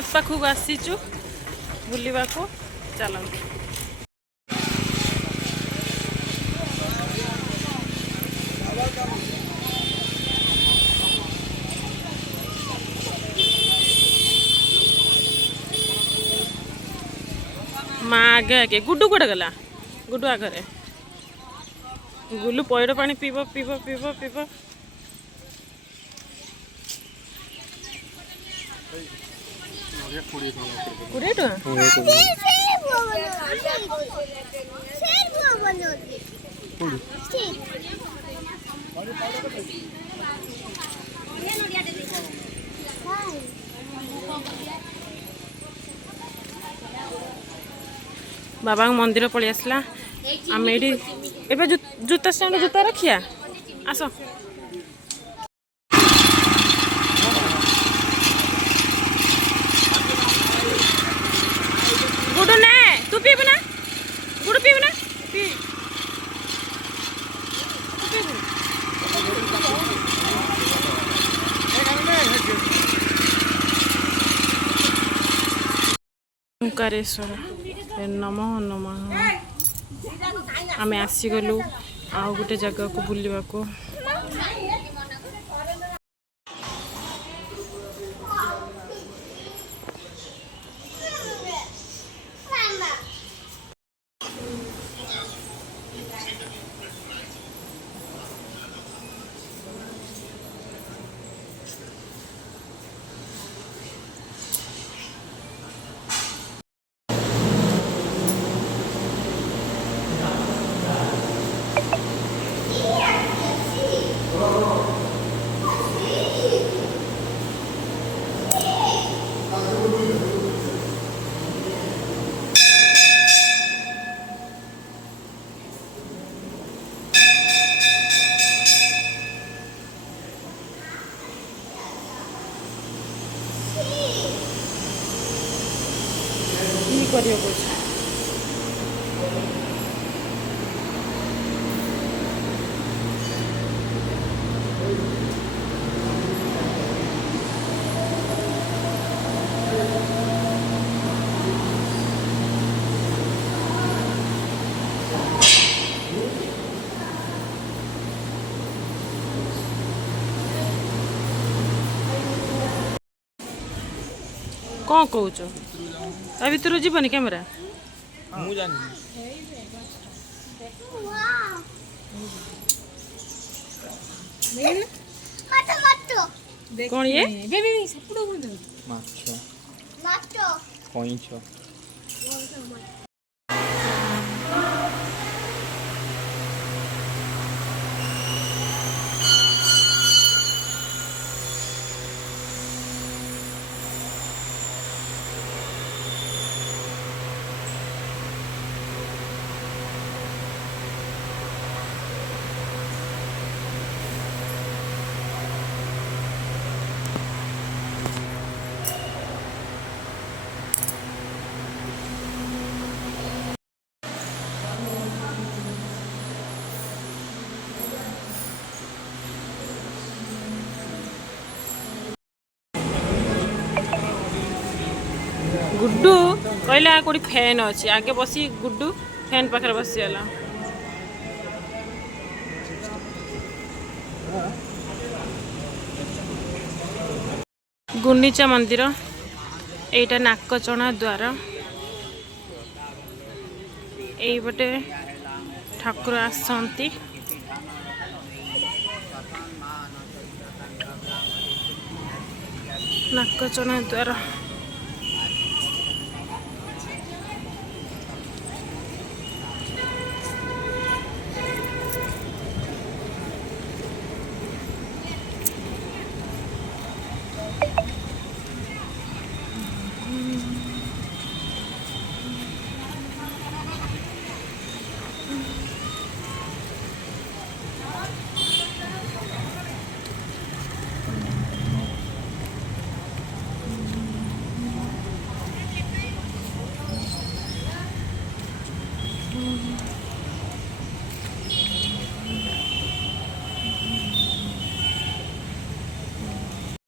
पाखक आसीचु बुलवा को चलते माँ आगे आगे गुड्डू कड़े गला गुड्डू आगे गुल्लू पैड़ पानी पीब पीब पीब पीब 20 बाबा मंदिर पलि आसला आम ये जूता स्टैंड जूता रखिया आस गुडू ने तू पीबू ना गुडू पीबू ना पी ओंकारेश्वर नमः नमः आम आसीगलु आउ गोटे जगह को बुलवा को करियो कौन कौच आ भर जीवन कैमेरा कौन ये गुड्डू कहला कोई फैन अच्छी आगे बसी गुड्डू फैन पाखे बसीगला गुंडीचा मंदिर एटा नाकचଣା द्वार एपटे ठाकुर आसती नाकचଣା द्वार